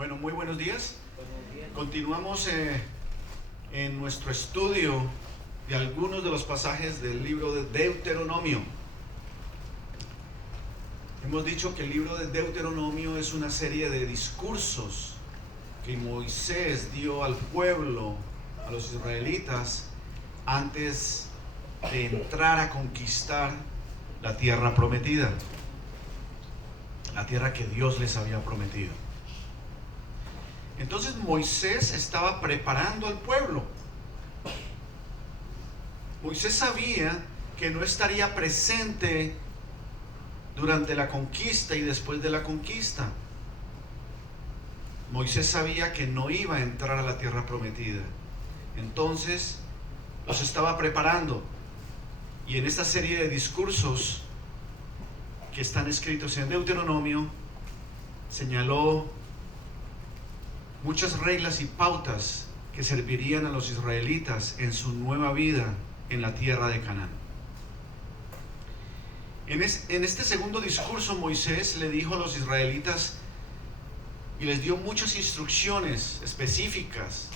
Bueno, muy buenos días. Continuamos en nuestro estudio de algunos de los pasajes del libro de Deuteronomio. Hemos dicho que el libro de Deuteronomio es una serie de discursos que Moisés dio al pueblo, a los israelitas, antes de entrar a conquistar la tierra prometida, la tierra que Dios les había prometido. Entonces Moisés estaba preparando al pueblo. Moisés sabía que no estaría presente durante la conquista y después de la conquista. Moisés sabía que no iba a entrar a la tierra prometida. Entonces los estaba preparando. Y en esta serie de discursos que están escritos en Deuteronomio, señaló muchas reglas y pautas que servirían a los israelitas en su nueva vida en la tierra de Canaán. En este segundo discurso, Moisés le dijo a los israelitas y les dio muchas instrucciones específicas,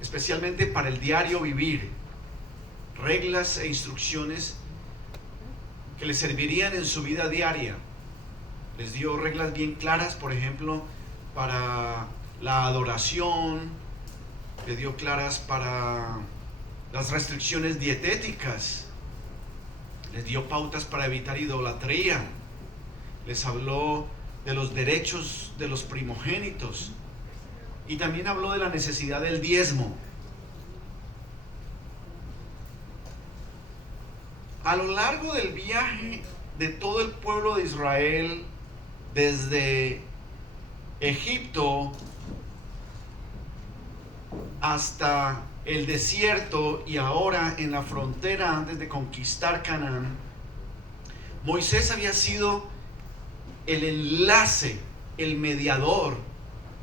especialmente para el diario vivir, reglas e instrucciones que les servirían en su vida diaria. Les dio reglas bien claras, por ejemplo, para la adoración, le dio claras para las restricciones dietéticas, les dio pautas para evitar idolatría, les habló de los derechos de los primogénitos y también habló de la necesidad del diezmo. A lo largo del viaje de todo el pueblo de Israel, desde Egipto hasta el desierto y ahora en la frontera antes de conquistar Canaán, Moisés había sido el enlace, el mediador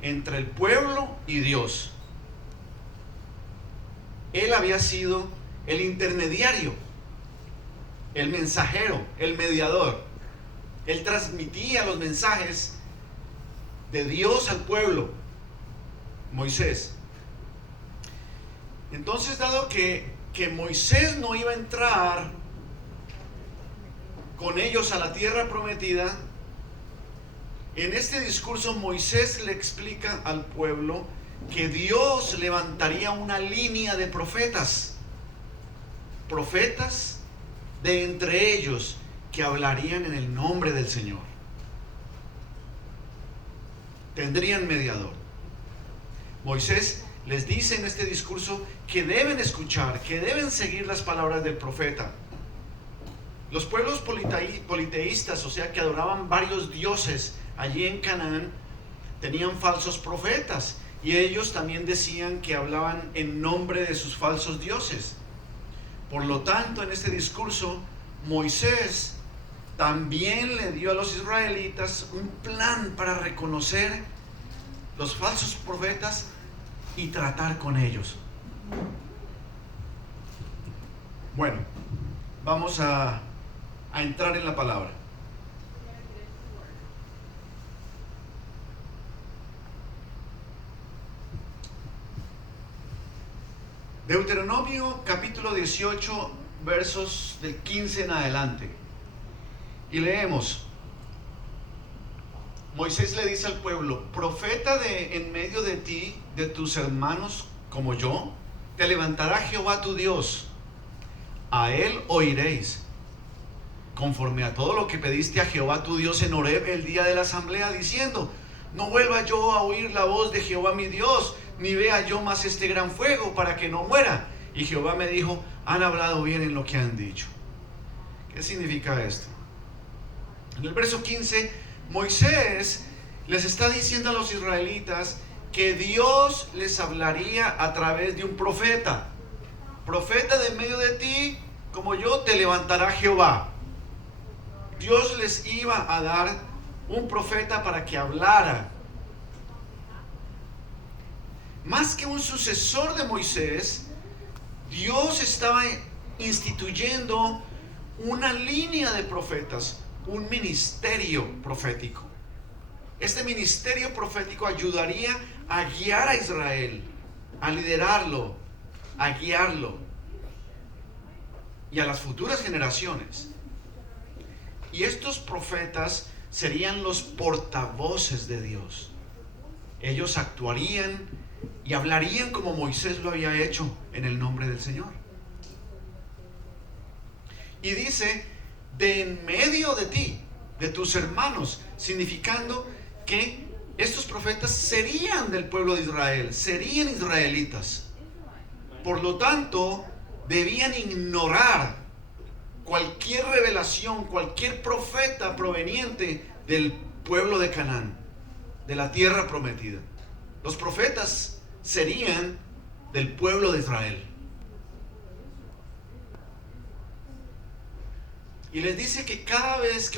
entre el pueblo y Dios. Él había sido el intermediario, el mensajero, el mediador. Él transmitía los mensajes de Dios al pueblo, Moisés. Entonces, dado que Moisés no iba a entrar con ellos a la tierra prometida, en este discurso Moisés le explica al pueblo que Dios levantaría una línea de profetas de entre ellos que hablarían en el nombre del Señor. Tendrían mediador. Moisés les dice en este discurso que deben escuchar, que deben seguir las palabras del profeta. Los pueblos politeístas, o sea, que adoraban varios dioses allí en Canaán, tenían falsos profetas y ellos también decían que hablaban en nombre de sus falsos dioses. Por lo tanto, en este discurso, Moisés también le dio a los israelitas un plan para reconocer los falsos profetas y tratar con ellos. Bueno, vamos a entrar en la palabra. Deuteronomio capítulo 18, versos del 15 en adelante. Y leemos. Moisés le dice al pueblo: profeta de en medio de ti, de tus hermanos como yo, te levantará Jehová tu Dios. A él oiréis, conforme a todo lo que pediste a Jehová tu Dios en Horeb el día de la asamblea, diciendo: no vuelva yo a oír la voz de Jehová mi Dios, ni vea yo más este gran fuego, para que no muera. Y Jehová me dijo: han hablado bien en lo que han dicho. ¿Qué significa esto? En el verso 15, Moisés les está diciendo a los israelitas que Dios les hablaría a través de un profeta. Profeta de en medio de ti, como yo, te levantará Jehová. Dios les iba a dar un profeta para que hablara. Más que un sucesor de Moisés, Dios estaba instituyendo una línea de profetas, un ministerio profético. Este ministerio profético ayudaría a guiar a Israel, a liderarlo, a guiarlo y a las futuras generaciones. Y estos profetas serían los portavoces de Dios. Ellos actuarían y hablarían como Moisés lo había hecho en el nombre del Señor. Y dice, de en medio de ti, de tus hermanos, significando que estos profetas serían del pueblo de Israel, serían israelitas. Por lo tanto, debían ignorar cualquier revelación, cualquier profeta proveniente del pueblo de Canaán, de la tierra prometida. Los profetas serían del pueblo de Israel. Y les dice que cada vez que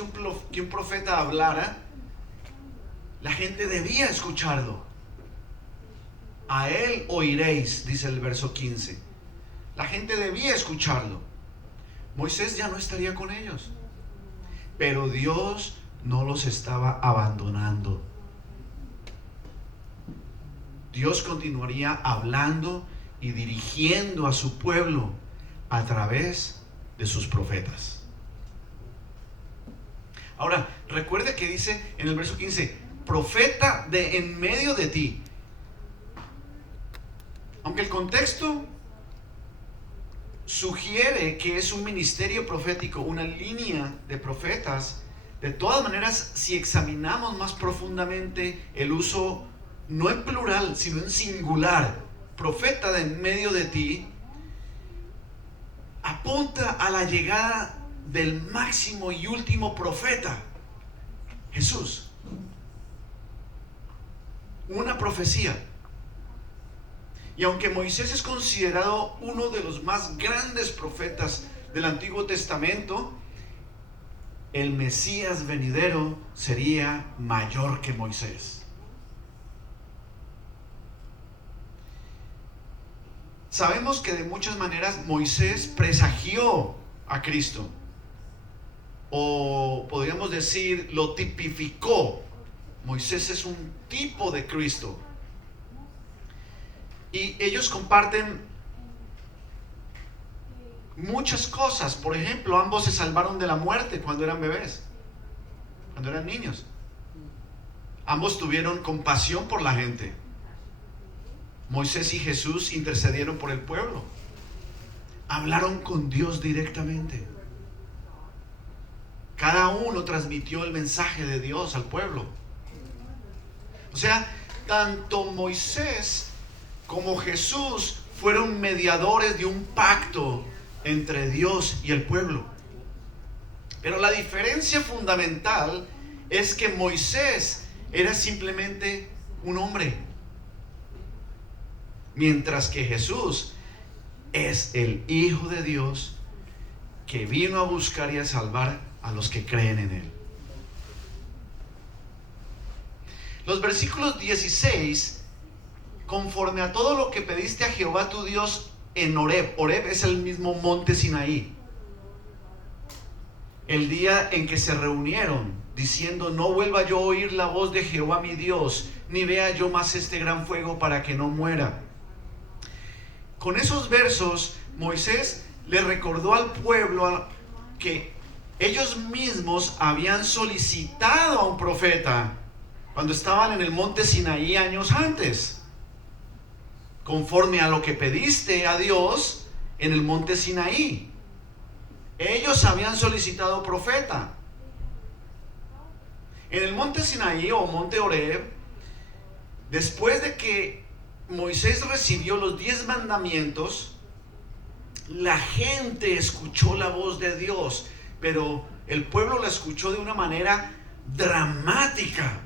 un profeta hablara, la gente debía escucharlo. A él oiréis, dice el verso 15. La gente debía escucharlo. Moisés ya no estaría con ellos, pero Dios no los estaba abandonando. Dios continuaría hablando y dirigiendo a su pueblo a través de sus profetas. Ahora, recuerde que dice en el verso 15, profeta de en medio de ti. Aunque el contexto sugiere que es un ministerio profético, una línea de profetas, de todas maneras, si examinamos más profundamente el uso, no en plural, sino en singular, profeta de en medio de ti, apunta a la llegada del máximo y último profeta, Jesús. Una profecía. Y aunque Moisés es considerado uno de los más grandes profetas del Antiguo Testamento, el Mesías venidero sería mayor que Moisés. Sabemos que de muchas maneras Moisés presagió a Cristo, o podríamos decir, lo tipificó. Moisés es un tipo de Cristo. Y ellos comparten muchas cosas. Por ejemplo, ambos se salvaron de la muerte cuando eran bebés, cuando eran niños. Ambos tuvieron compasión por la gente. Moisés y Jesús intercedieron por el pueblo. Hablaron con Dios directamente. Cada uno transmitió el mensaje de Dios al pueblo. O sea, tanto Moisés como Jesús fueron mediadores de un pacto entre Dios y el pueblo. Pero la diferencia fundamental es que Moisés era simplemente un hombre, mientras que Jesús es el Hijo de Dios que vino a buscar y a salvar a los que creen en Él. Los versículos 16, conforme a todo lo que pediste a Jehová tu Dios en Horeb. Horeb es el mismo monte Sinaí. El día en que se reunieron, diciendo, no vuelva yo a oír la voz de Jehová mi Dios, ni vea yo más este gran fuego para que no muera. Con esos versos, Moisés le recordó al pueblo que ellos mismos habían solicitado a un profeta cuando estaban en el monte Sinaí años antes. Conforme a lo que pediste a Dios en el monte Sinaí, ellos habían solicitado profeta. En el monte Sinaí o monte Horeb, después de que Moisés recibió los 10 mandamientos, la gente escuchó la voz de Dios, pero el pueblo la escuchó de una manera dramática.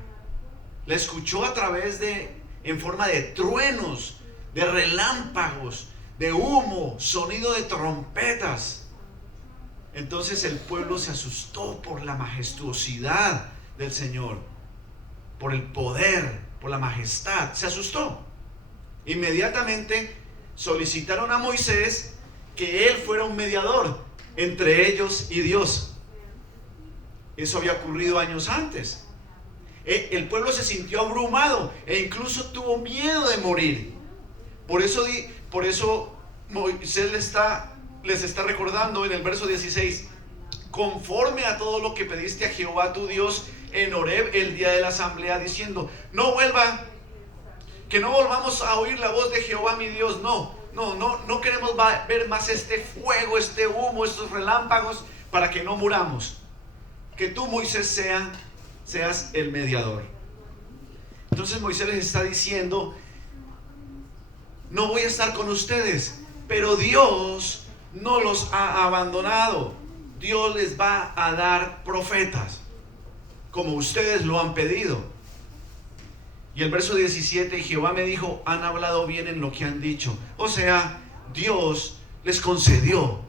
La escuchó a través en forma de truenos, de relámpagos, de humo, sonido de trompetas. Entonces el pueblo se asustó por la majestuosidad del Señor, por el poder, por la majestad. Se asustó. Inmediatamente solicitaron a Moisés que él fuera un mediador entre ellos y Dios. Eso había ocurrido años antes. El pueblo se sintió abrumado e incluso tuvo miedo de morir. Por eso Moisés les está recordando en el verso 16: conforme a todo lo que pediste a Jehová tu Dios en Horeb el día de la asamblea, diciendo, que no volvamos a oír la voz de Jehová mi Dios. No queremos ver más este fuego, este humo, estos relámpagos, para que no muramos. Que tú, Moisés, seas el mediador. Entonces Moisés les está diciendo: no voy a estar con ustedes, pero Dios no los ha abandonado. Dios les va a dar profetas, como ustedes lo han pedido. Y el verso 17: y Jehová me dijo, han hablado bien en lo que han dicho. O sea, Dios les concedió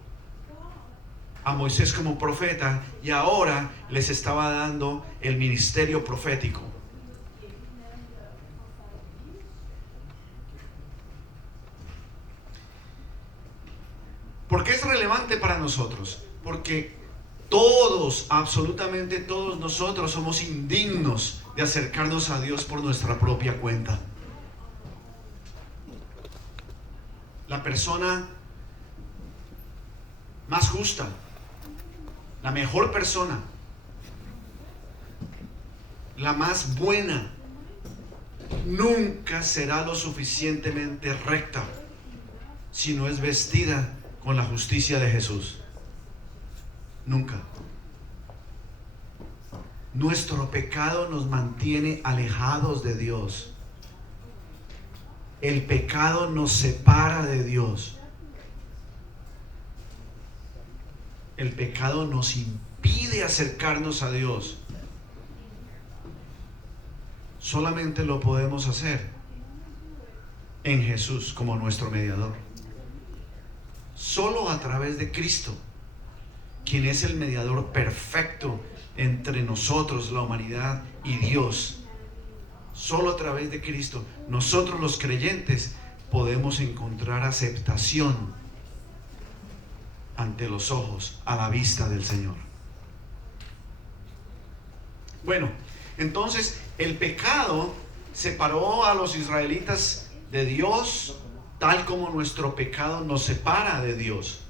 a Moisés como profeta, y ahora les estaba dando el ministerio profético. ¿Por qué es relevante para nosotros? Porque todos, absolutamente todos nosotros, somos indignos de acercarnos a Dios por nuestra propia cuenta. La persona más justa, la mejor persona, la más buena, nunca será lo suficientemente recta si no es vestida con la justicia de Jesús. Nunca. Nuestro pecado nos mantiene alejados de Dios. El pecado nos separa de Dios. El pecado nos impide acercarnos a Dios. Solamente lo podemos hacer en Jesús como nuestro mediador. Solo a través de Cristo, quien es el mediador perfecto entre nosotros, la humanidad, y Dios. Solo a través de Cristo, nosotros los creyentes podemos encontrar aceptación ante los ojos, a la vista del Señor. Bueno, entonces el pecado separó a los israelitas de Dios, tal como nuestro pecado nos separa de Dios.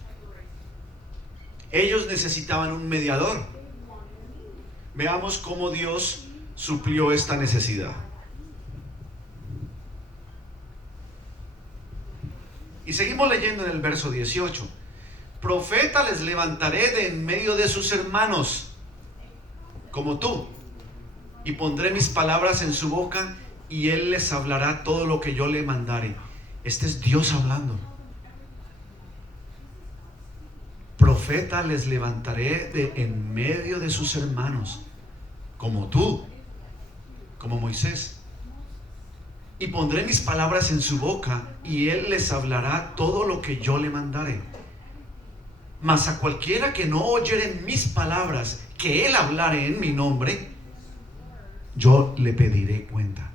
Ellos necesitaban un mediador. Veamos cómo Dios suplió esta necesidad. Y seguimos leyendo en el verso 18: profeta les levantaré de en medio de sus hermanos, como tú, y pondré mis palabras en su boca, y él les hablará todo lo que yo le mandare. Este es Dios hablando. Profeta les levantaré de en medio de sus hermanos, como tú, como Moisés, y pondré mis palabras en su boca, y él les hablará todo lo que yo le mandare. Mas a cualquiera que no oyere mis palabras, que él hablare en mi nombre, yo le pediré cuenta.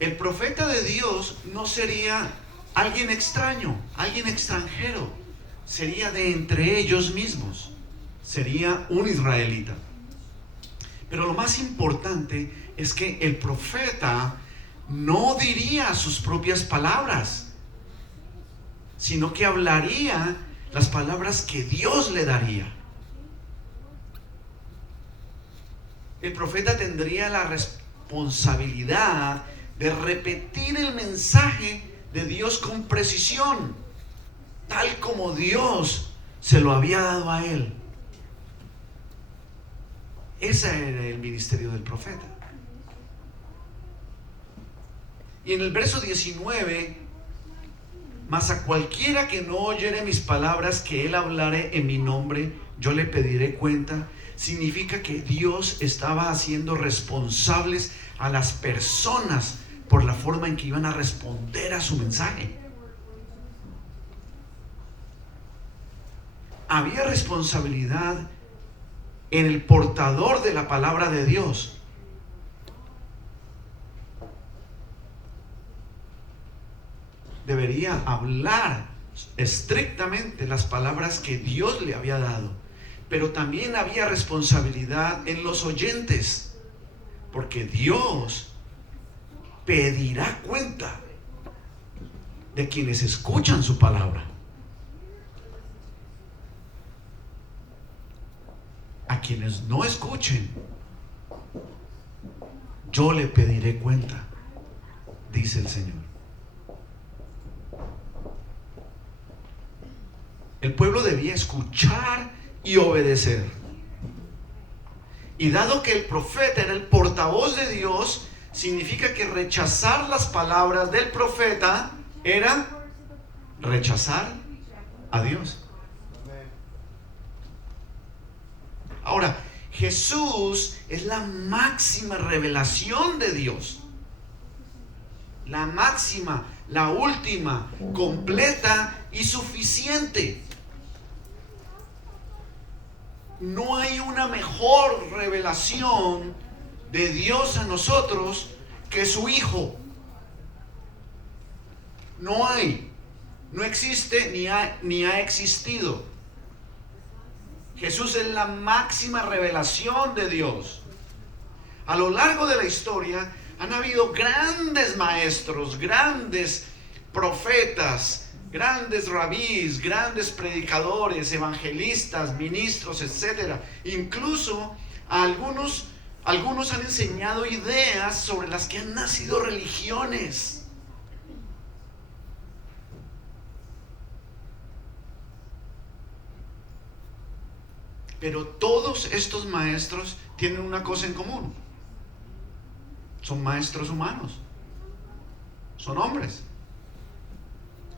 El profeta de Dios no sería alguien extraño, alguien extranjero. Sería de entre ellos mismos. Sería un israelita. Pero lo más importante es que el profeta no diría sus propias palabras, sino que hablaría las palabras que Dios le daría. El profeta tendría la responsabilidad de repetir el mensaje de Dios con precisión, tal como Dios se lo había dado a él. Ese era el ministerio del profeta. Y en el verso 19: mas a cualquiera que no oyere mis palabras, que él hablare en mi nombre, yo le pediré cuenta. Significa que Dios estaba haciendo responsables a las personas por la forma en que iban a responder a su mensaje. Había responsabilidad en el portador de la palabra de Dios. Debería hablar estrictamente las palabras que Dios le había dado. pero también había responsabilidad en los oyentes, porque Dios pedirá cuenta de quienes escuchan su palabra. A quienes no escuchen, yo le pediré cuenta, dice el Señor. El pueblo debía escuchar y obedecer. Y dado que el profeta era el portavoz de Dios, significa que rechazar las palabras del profeta era rechazar a Dios. Ahora, Jesús es la máxima revelación de Dios. La máxima, la última, completa y suficiente. No hay una mejor revelación de Dios a nosotros que su Hijo. No hay, no existe ni ha existido. Jesús es la máxima revelación de Dios. A lo largo de la historia han habido grandes maestros, grandes profetas, grandes rabís, grandes predicadores, evangelistas, ministros, etc. Incluso algunos han enseñado ideas sobre las que han nacido religiones. Pero todos estos maestros tienen una cosa en común. Son maestros humanos. Son hombres.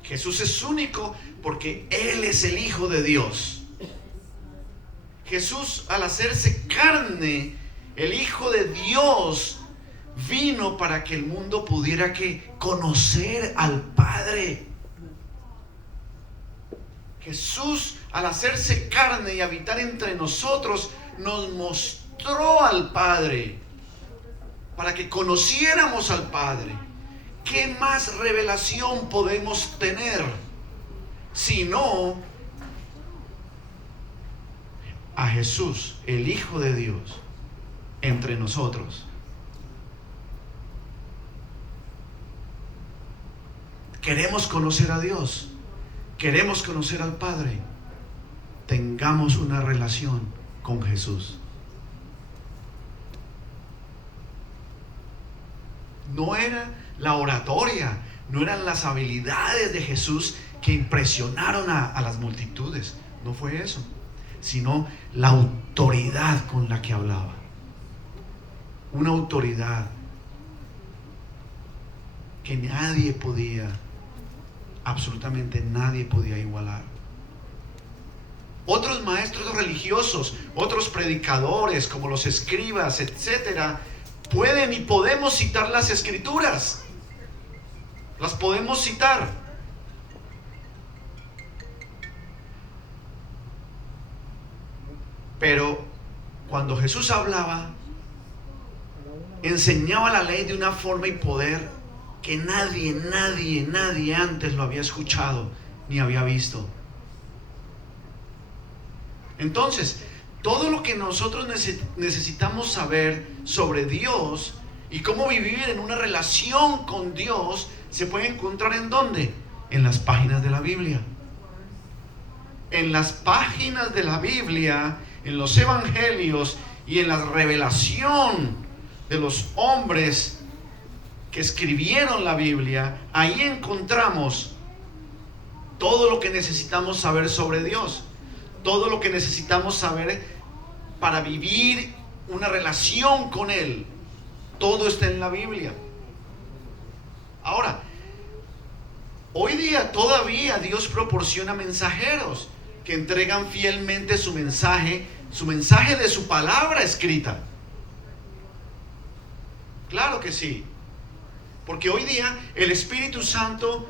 Jesús es único porque Él es el Hijo de Dios. Jesús, al hacerse carne, el Hijo de Dios, vino para que el mundo pudiera conocer al Padre. Jesús, al hacerse carne y habitar entre nosotros, nos mostró al Padre, para que conociéramos al Padre. ¿Qué más revelación podemos tener sino a Jesús, el Hijo de Dios, entre nosotros? Queremos conocer a Dios. Queremos conocer al Padre. Tengamos una relación con Jesús. No era la oratoria, no eran las habilidades de Jesús que impresionaron a las multitudes. No fue eso, sino la autoridad con la que hablaba. Una autoridad que nadie podía, absolutamente nadie podía igualar. Otros maestros religiosos, otros predicadores como los escribas, etcétera, pueden y podemos citar las escrituras. Las podemos citar. Pero cuando Jesús hablaba, enseñaba la ley de una forma y poder que nadie antes lo había escuchado ni había visto. Entonces, todo lo que nosotros necesitamos saber sobre Dios y cómo vivir en una relación con Dios se puede encontrar ¿en dónde? En las páginas de la Biblia. En las páginas de la Biblia, en los evangelios y en la revelación de los hombres que escribieron la Biblia, ahí encontramos todo lo que necesitamos saber sobre Dios, todo lo que necesitamos saber para vivir una relación con Él. Todo está en la Biblia. Ahora, hoy día todavía Dios proporciona mensajeros que entregan fielmente su mensaje de su palabra escrita. Claro que sí. Porque hoy día el Espíritu Santo,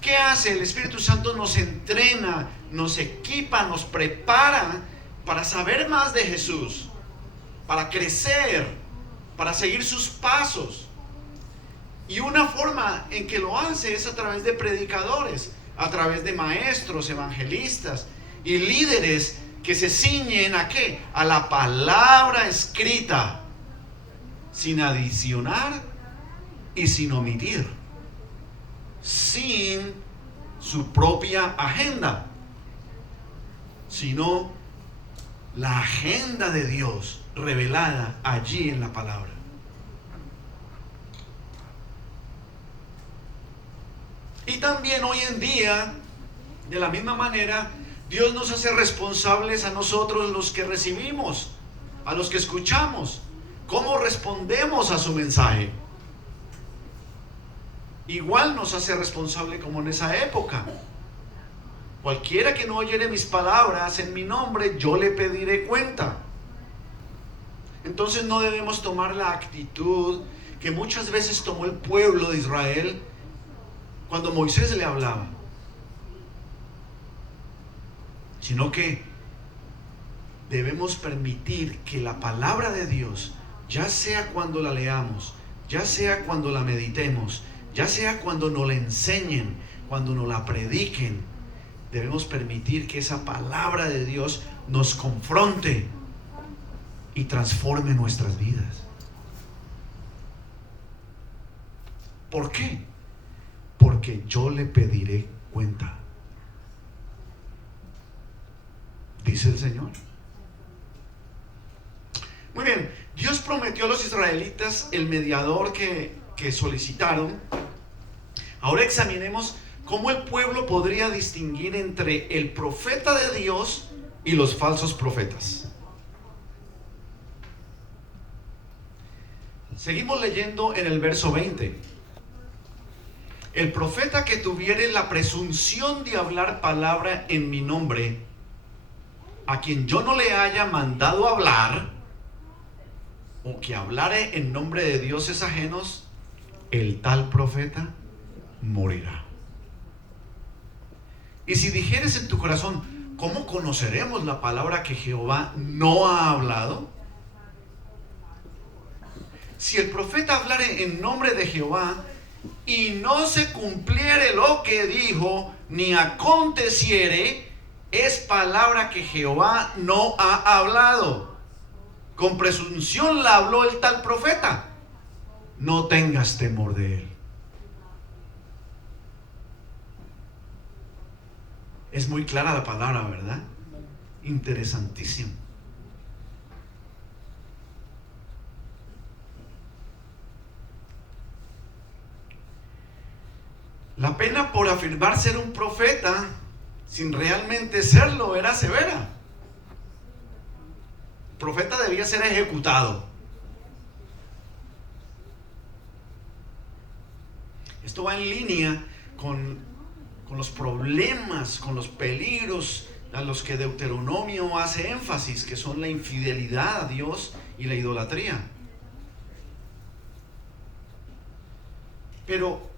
¿qué hace? El Espíritu Santo nos entrena, nos equipa, nos prepara para saber más de Jesús, para crecer, para seguir sus pasos. Y una forma en que lo hace es a través de predicadores, a través de maestros, evangelistas y líderes que se ciñen ¿a qué? A la palabra escrita, sin adicionar y sin omitir, sin su propia agenda, sino la agenda de Dios revelada allí en la palabra. Y también hoy en día, de la misma manera, Dios nos hace responsables a nosotros, los que recibimos, a los que escuchamos. ¿Cómo respondemos a su mensaje? Igual nos hace responsable como en esa época. Cualquiera que no oyere mis palabras en mi nombre, yo le pediré cuenta. Entonces no debemos tomar la actitud que muchas veces tomó el pueblo de Israel cuando Moisés le hablaba, sino que debemos permitir que la palabra de Dios, ya sea cuando la leamos, ya sea cuando la meditemos, ya sea cuando nos la enseñen, cuando nos la prediquen, debemos permitir que esa palabra de Dios nos confronte y transforme nuestras vidas. ¿Por qué? Porque yo le pediré cuenta, dice el Señor. Muy bien, Dios prometió a los israelitas el mediador que solicitaron. Ahora examinemos cómo el pueblo podría distinguir entre el profeta de Dios y los falsos profetas. Seguimos leyendo en el verso 20. El profeta que tuviere la presunción de hablar palabra en mi nombre, a quien yo no le haya mandado hablar, o que hablare en nombre de dioses ajenos, el tal profeta morirá. Y si dijeres en tu corazón, ¿cómo conoceremos la palabra que Jehová no ha hablado? Si el profeta hablare en nombre de Jehová y no se cumpliere lo que dijo, ni aconteciere, es palabra que Jehová no ha hablado. Con presunción la habló el tal profeta. No tengas temor de él. Es muy clara la palabra, ¿verdad? Interesantísimo. La pena por afirmar ser un profeta sin realmente serlo era severa. El profeta debía ser ejecutado. Esto va en línea con los problemas, con los peligros a los que Deuteronomio hace énfasis, que son la infidelidad a Dios y la idolatría. Pero,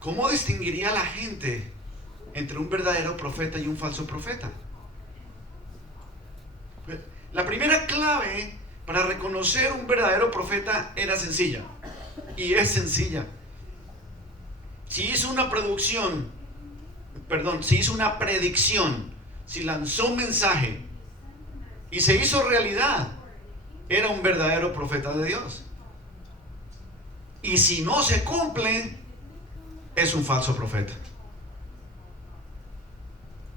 ¿cómo distinguiría la gente entre un verdadero profeta y un falso profeta? La primera clave para reconocer un verdadero profeta era sencilla, y es sencilla. Si hizo una predicción, si lanzó un mensaje y se hizo realidad, era un verdadero profeta de Dios. Y si no se cumple, es un falso profeta.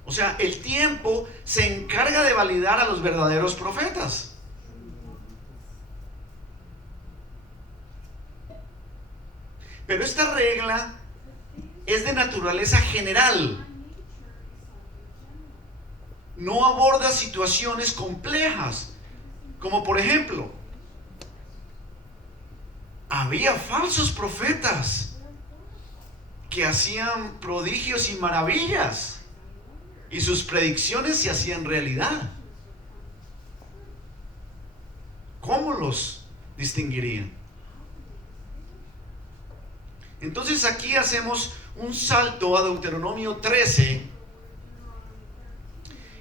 O sea, el tiempo se encarga de validar a los verdaderos profetas. Pero esta regla es de naturaleza general. No aborda situaciones complejas, como por ejemplo, había falsos profetas que hacían prodigios y maravillas, y sus predicciones se hacían realidad. ¿Cómo los distinguirían? Entonces aquí hacemos un salto a Deuteronomio 13,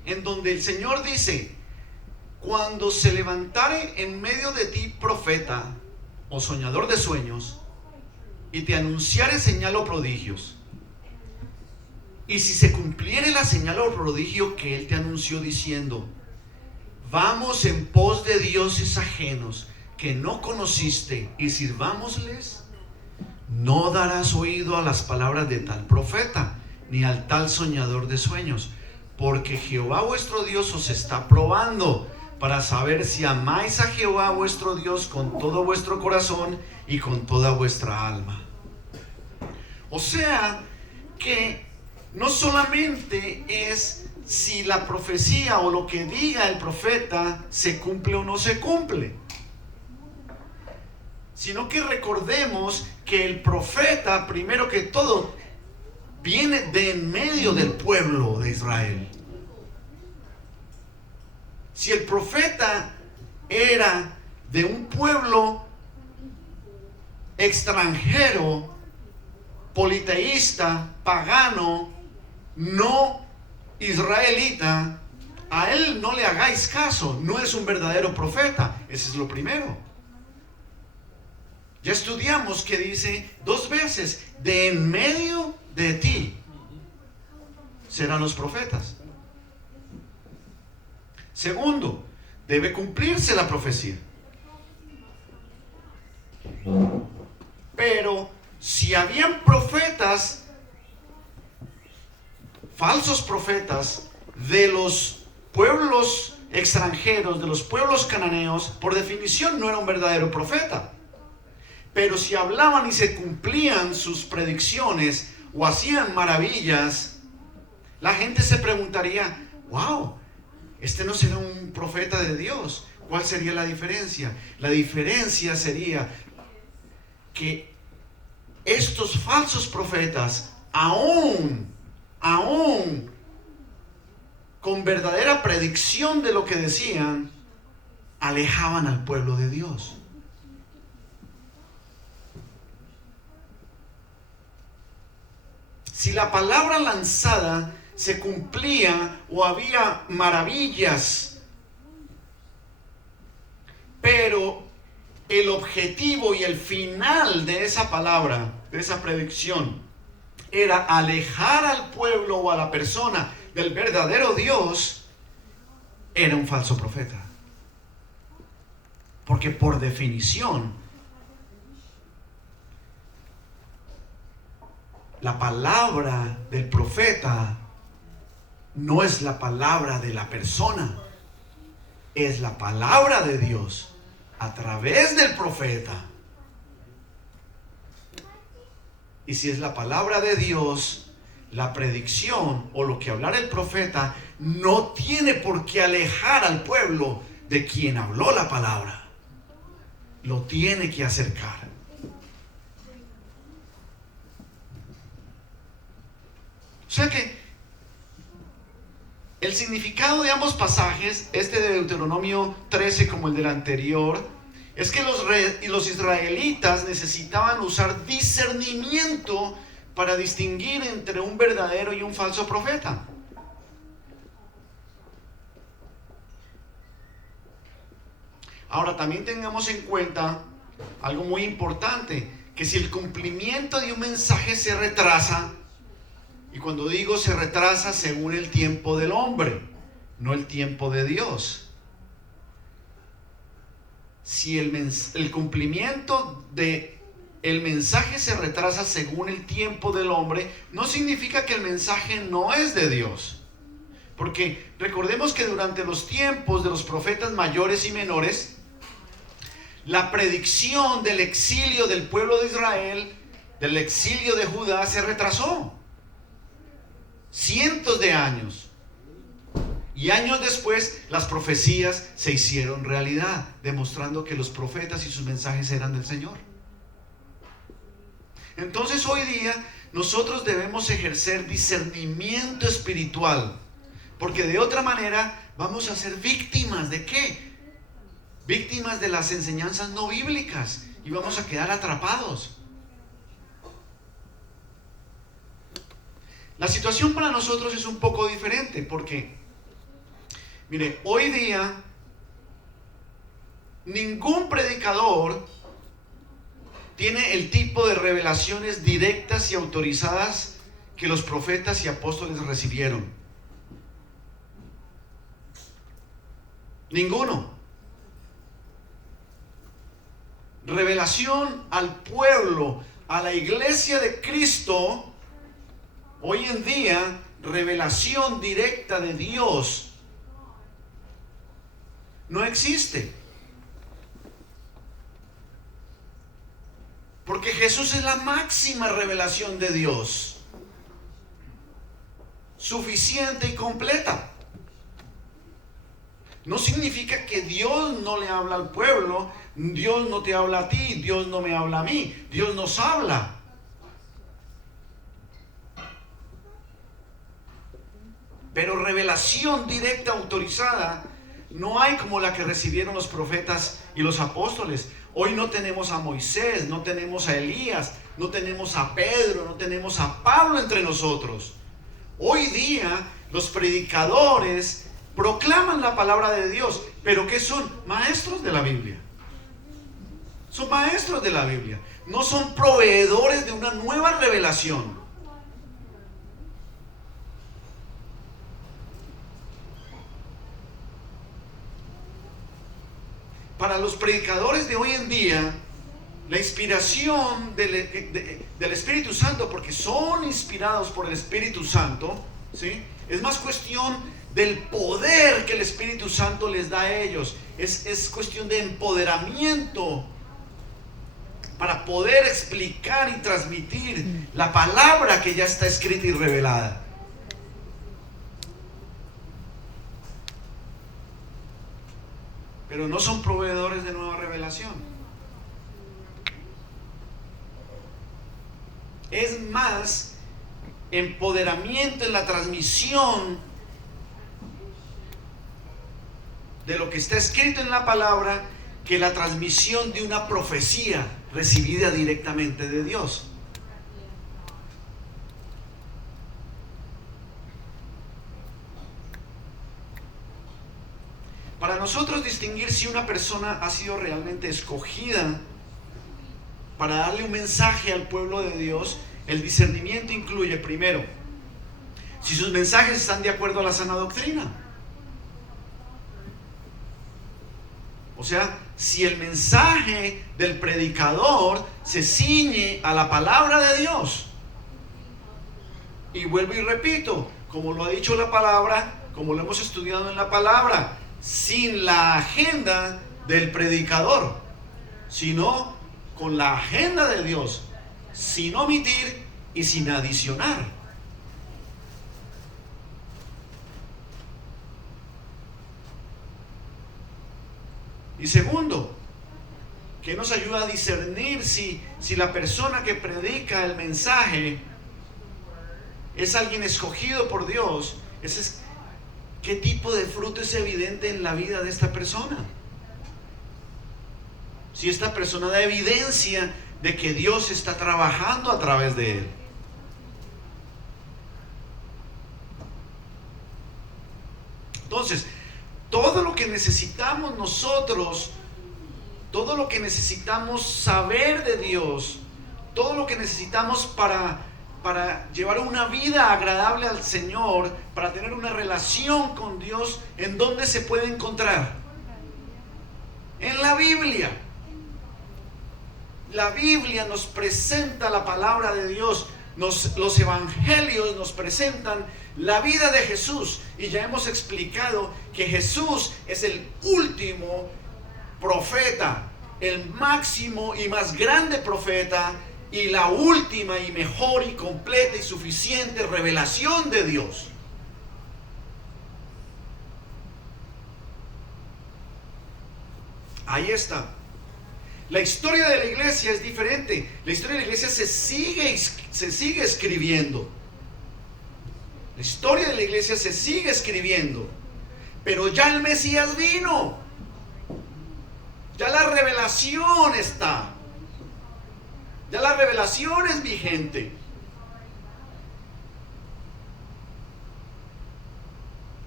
en donde el Señor dice: cuando se levantare en medio de ti profeta o soñador de sueños, y te anunciare señal o prodigios, Y si se cumpliere la señal o prodigio que él te anunció diciendo, vamos en pos de dioses ajenos que no conociste y sirvámosles, no darás oído a las palabras de tal profeta, ni al tal soñador de sueños, porque Jehová vuestro Dios os está probando para saber si amáis a Jehová vuestro Dios con todo vuestro corazón y con toda vuestra alma. O sea que no solamente es si la profecía o lo que diga el profeta se cumple o no se cumple, sino que recordemos que el profeta, primero que todo, viene de en medio del pueblo de Israel. Si el profeta era de un pueblo extranjero, politeísta, pagano, no israelita, a él no le hagáis caso, no es un verdadero profeta. Ese es lo primero. Ya estudiamos que dice 2 veces, de en medio de ti serán los profetas. Segundo, debe cumplirse la profecía. Pero si habían profetas, falsos profetas, de los pueblos extranjeros, de los pueblos cananeos, por definición no era un verdadero profeta. Pero si hablaban y se cumplían sus predicciones o hacían maravillas, la gente se preguntaría, wow, este no será un profeta de Dios. ¿Cuál sería la diferencia? La diferencia sería que estos falsos profetas, aún con verdadera predicción de lo que decían, alejaban al pueblo de Dios. Si la palabra lanzada se cumplía o había maravillas, pero el objetivo y el final de esa palabra, de esa predicción, era alejar al pueblo o a la persona del verdadero Dios, era un falso profeta. Porque por definición, la palabra del profeta no es la palabra de la persona, es la palabra de Dios a través del profeta. Y si es la palabra de Dios, la predicción o lo que hablara el profeta no tiene por qué alejar al pueblo de quien habló la palabra. Lo tiene que acercar. O sea que el significado de ambos pasajes, este de Deuteronomio 13 como el del anterior, es que los israelitas necesitaban usar discernimiento para distinguir entre un verdadero y un falso profeta. Ahora también tengamos en cuenta algo muy importante, que si el cumplimiento de un mensaje se retrasa, y cuando digo se retrasa según el tiempo del hombre, no el tiempo de Dios. Si el cumplimiento de el mensaje se retrasa según el tiempo del hombre, no significa que el mensaje no es de Dios. Porque recordemos que durante los tiempos de los profetas mayores y menores, la predicción del exilio del pueblo de Israel, del exilio de Judá, se retrasó. Cientos de años. Y años después las profecías se hicieron realidad, demostrando que los profetas y sus mensajes eran del Señor. Entonces hoy día nosotros debemos ejercer discernimiento espiritual, porque de otra manera vamos a ser víctimas ¿de qué? Víctimas de las enseñanzas no bíblicas y vamos a quedar atrapados. La situación para nosotros es un poco diferente porque, mire, hoy día ningún predicador tiene el tipo de revelaciones directas y autorizadas que los profetas y apóstoles recibieron? Ninguno. Revelación al pueblo, a la iglesia de Cristo, hoy en día, revelación directa de Dios no existe. Porque Jesús es la máxima revelación de Dios, suficiente y completa. No significa que Dios no le habla al pueblo, Dios no te habla a ti, Dios no me habla a mí, Dios nos habla. Pero revelación directa, autorizada, no hay como la que recibieron los profetas y los apóstoles. Hoy no tenemos a Moisés, no tenemos a Elías, no tenemos a Pedro, no tenemos a Pablo entre nosotros. Hoy día los predicadores proclaman la palabra de Dios, pero ¿qué son? Maestros de la Biblia. Son maestros de la Biblia. No son proveedores de una nueva revelación. Para los predicadores de hoy en día, la inspiración del Espíritu Santo, porque son inspirados por el Espíritu Santo, ¿sí?, es más cuestión del poder que el Espíritu Santo les da a ellos. Es cuestión de empoderamiento para poder explicar y transmitir la palabra que ya está escrita y revelada. Pero no son proveedores de nueva revelación. Es más empoderamiento en la transmisión de lo que está escrito en la palabra que la transmisión de una profecía recibida directamente de Dios. Para nosotros distinguir si una persona ha sido realmente escogida para darle un mensaje al pueblo de Dios, el discernimiento incluye, primero, si sus mensajes están de acuerdo a la sana doctrina. O sea, si el mensaje del predicador se ciñe a la palabra de Dios. Y vuelvo y repito, como lo ha dicho la palabra, como lo hemos estudiado en la palabra, sin la agenda del predicador, sino con la agenda de Dios, sin omitir y sin adicionar. Y segundo, que nos ayuda a discernir si la persona que predica el mensaje es alguien escogido por Dios, ¿qué tipo de fruto es evidente en la vida de esta persona? Si esta persona da evidencia de que Dios está trabajando a través de él. Entonces, todo lo que necesitamos nosotros, todo lo que necesitamos saber de Dios, todo lo que necesitamos para llevar una vida agradable al Señor, para tener una relación con Dios, ¿en dónde se puede encontrar? En la Biblia. La Biblia nos presenta la palabra de Dios. Los evangelios nos presentan la vida de Jesús, y ya hemos explicado que Jesús es el último profeta, el máximo y más grande profeta, y la última y mejor y completa y suficiente revelación de Dios. Ahí está. La historia de la iglesia es diferente. La historia de la iglesia se sigue escribiendo. La historia de la iglesia se sigue escribiendo. Pero ya el Mesías vino. Ya la revelación está. Ya la revelación es vigente.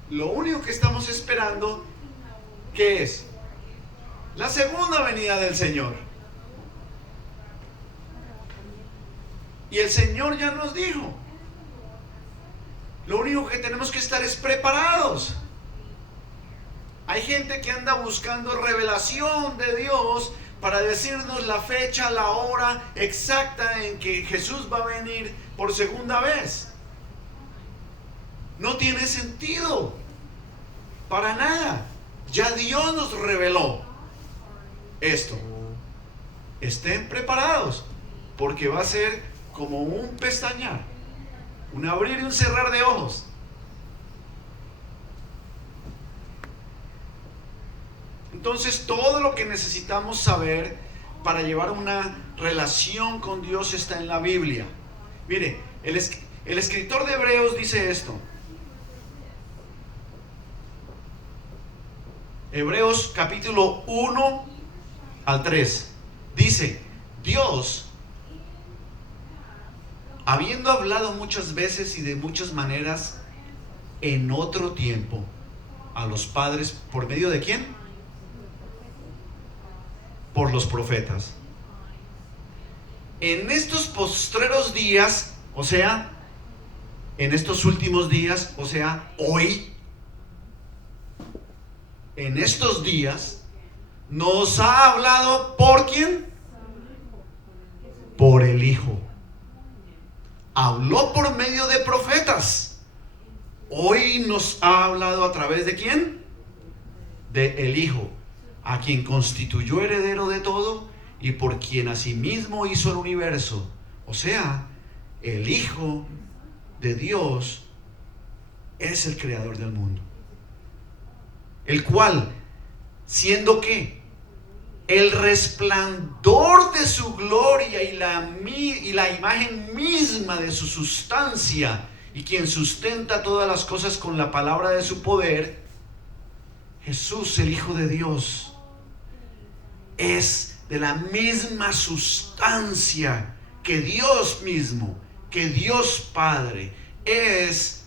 Lo único que estamos esperando, ¿qué es? La segunda venida del Señor. Y el Señor ya nos dijo: Lo único que tenemos que estar es preparados. Hay gente que anda buscando revelación de Dios para decirnos la fecha, la hora exacta en que Jesús va a venir por segunda vez. No tiene sentido. Para nada. Ya Dios nos reveló esto. Estén preparados, porque va a ser como un pestañear, un abrir y un cerrar de ojos. Entonces, todo lo que necesitamos saber para llevar una relación con Dios está en la Biblia. Mire, el escritor de Hebreos dice esto. Hebreos capítulo 1 al 3. Dice: Dios, habiendo hablado muchas veces y de muchas maneras en otro tiempo a los padres, ¿por medio de quién? Por los profetas. En estos postreros días, o sea, en estos últimos días, o sea, hoy, en estos días, nos ha hablado ¿por quién? Por el Hijo. Habló por medio de profetas. Hoy nos ha hablado a través de ¿quién? De el Hijo, a quien constituyó heredero de todo y por quien asimismo hizo el universo. O sea, el Hijo de Dios es el creador del mundo, el cual, siendo ¿qué? El resplandor de su gloria y la imagen misma de su sustancia, y quien sustenta todas las cosas con la palabra de su poder. Jesús, el Hijo de Dios, es de la misma sustancia que Dios mismo, que Dios Padre. Es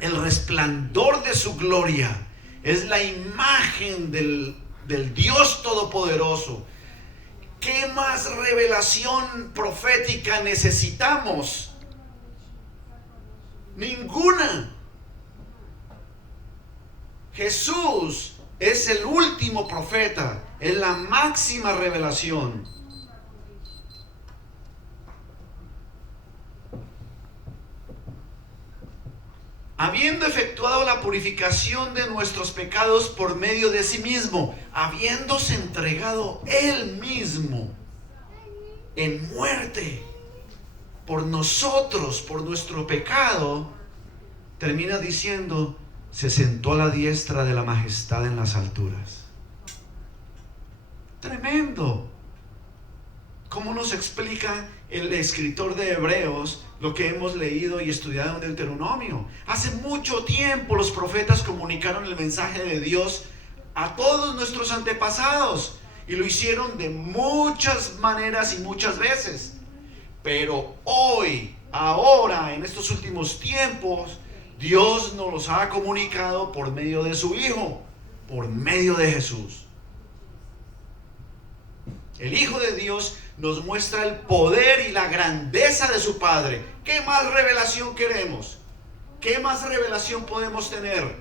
el resplandor de su gloria, es la imagen del Dios Todopoderoso. ¿Qué más revelación profética necesitamos? Ninguna. Jesús es el último profeta, es la máxima revelación. Habiendo efectuado la purificación de nuestros pecados por medio de sí mismo, habiéndose entregado Él mismo en muerte por nosotros, por nuestro pecado, termina diciendo: se sentó a la diestra de la majestad en las alturas. Tremendo. ¿Cómo nos explica el escritor de Hebreos lo que hemos leído y estudiado en Deuteronomio? Hace mucho tiempo los profetas comunicaron el mensaje de Dios a todos nuestros antepasados, y lo hicieron de muchas maneras y muchas veces. Pero hoy, ahora, en estos últimos tiempos, Dios nos los ha comunicado por medio de su Hijo, por medio de Jesús. El Hijo de Dios nos muestra el poder y la grandeza de su Padre. ¿Qué más revelación queremos? ¿Qué más revelación podemos tener?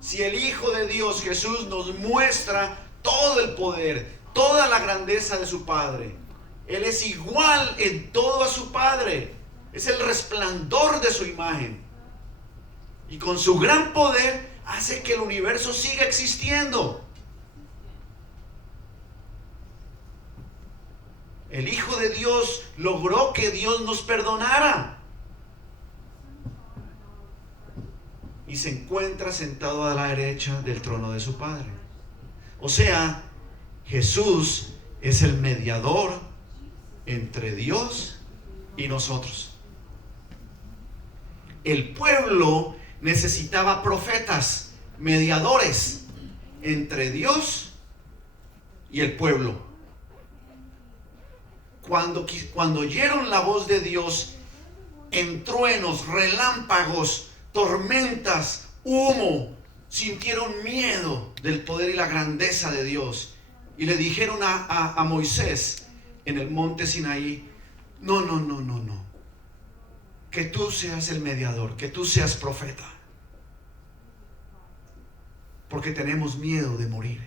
Si el Hijo de Dios, Jesús, nos muestra todo el poder, toda la grandeza de su Padre. Él es igual en todo a su Padre. Es el resplandor de su imagen. Y con su gran poder hace que el universo siga existiendo. El Hijo de Dios logró que Dios nos perdonara. Y se encuentra sentado a la derecha del trono de su Padre. O sea, Jesús es el mediador entre Dios y nosotros. El pueblo necesitaba profetas, mediadores entre Dios y el pueblo. Cuando oyeron la voz de Dios, en truenos, relámpagos, tormentas, humo, sintieron miedo del poder y la grandeza de Dios. Y le dijeron a Moisés en el monte Sinaí: no. que tú seas el mediador, que tú seas profeta. Porque tenemos miedo de morir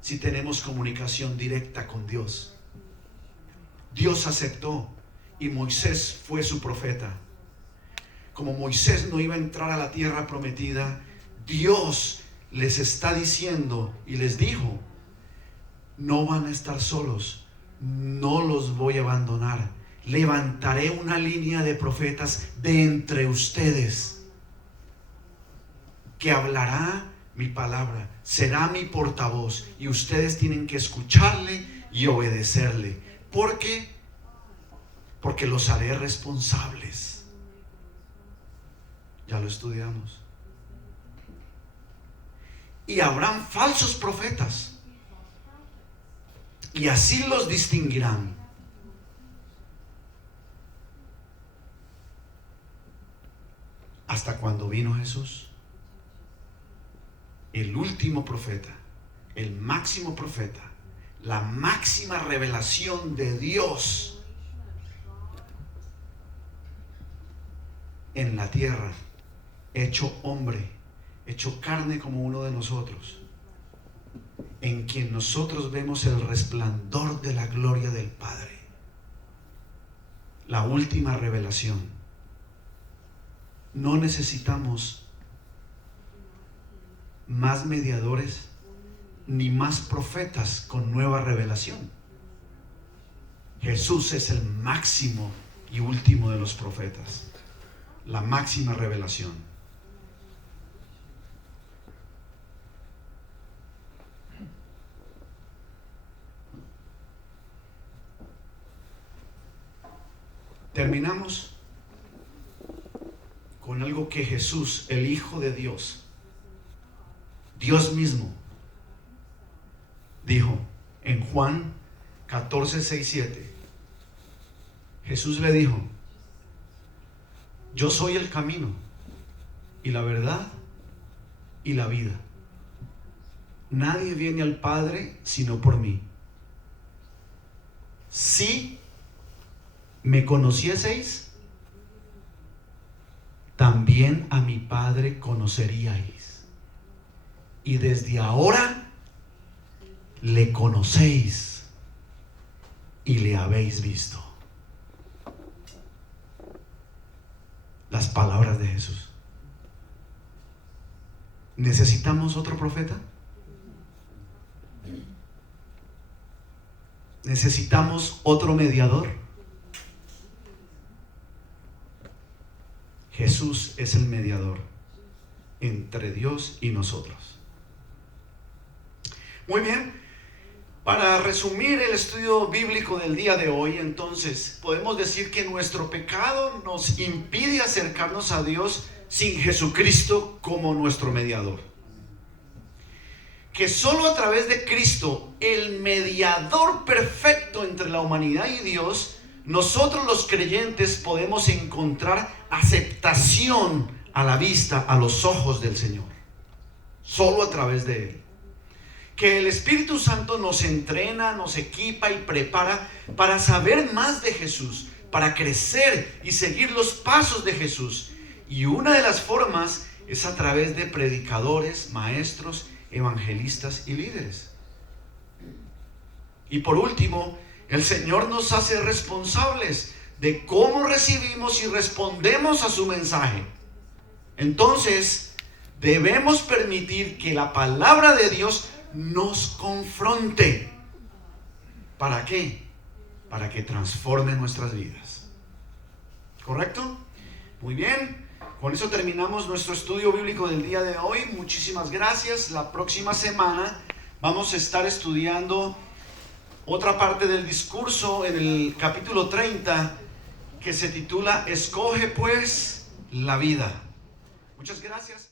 si tenemos comunicación directa con Dios. Dios aceptó y Moisés fue su profeta. Como Moisés no iba a entrar a la tierra prometida, Dios les está diciendo y les dijo: no van a estar solos, no los voy a abandonar. Levantaré una línea de profetas de entre ustedes que hablará mi palabra, será mi portavoz, y ustedes tienen que escucharle y obedecerle. ¿Por qué? Porque los haré responsables. Ya lo estudiamos. Y habrán falsos profetas, y así los distinguirán. Hasta cuando vino Jesús, el último profeta, el máximo profeta, la máxima revelación de Dios en la tierra, hecho hombre, hecho carne como uno de nosotros, en quien nosotros vemos el resplandor de la gloria del Padre. La última revelación. No necesitamos más mediadores ni más profetas con nueva revelación. Jesús es el máximo y último de los profetas, la máxima revelación. Terminamos con algo que Jesús, el Hijo de Dios, Dios mismo, dijo en Juan 14, 6, 7. Jesús le dijo: yo soy el camino y la verdad y la vida. Nadie viene al Padre sino por mí. Si me conocieseis, también a mi Padre conoceríais, y desde ahora le conocéis y le habéis visto. Las palabras de Jesús. ¿Necesitamos otro profeta? ¿Necesitamos otro mediador? Jesús es el mediador entre Dios y nosotros. Muy bien, para resumir el estudio bíblico del día de hoy, entonces, podemos decir que nuestro pecado nos impide acercarnos a Dios sin Jesucristo como nuestro mediador. Que solo a través de Cristo, el mediador perfecto entre la humanidad y Dios, nosotros los creyentes podemos encontrar aceptación a la vista, a los ojos del Señor. Solo a través de Él. Que el Espíritu Santo nos entrena, nos equipa y prepara para saber más de Jesús, para crecer y seguir los pasos de Jesús. Y una de las formas es a través de predicadores, maestros, evangelistas y líderes. Y por último, el Señor nos hace responsables de cómo recibimos y respondemos a su mensaje. Entonces, debemos permitir que la palabra de Dios nos confronte. ¿Para qué? Para que transforme nuestras vidas. ¿Correcto? Muy bien. Con eso terminamos nuestro estudio bíblico del día de hoy. Muchísimas gracias. La próxima semana vamos a estar estudiando otra parte del discurso en el capítulo 30, que se titula: Escoge pues la vida. Muchas gracias.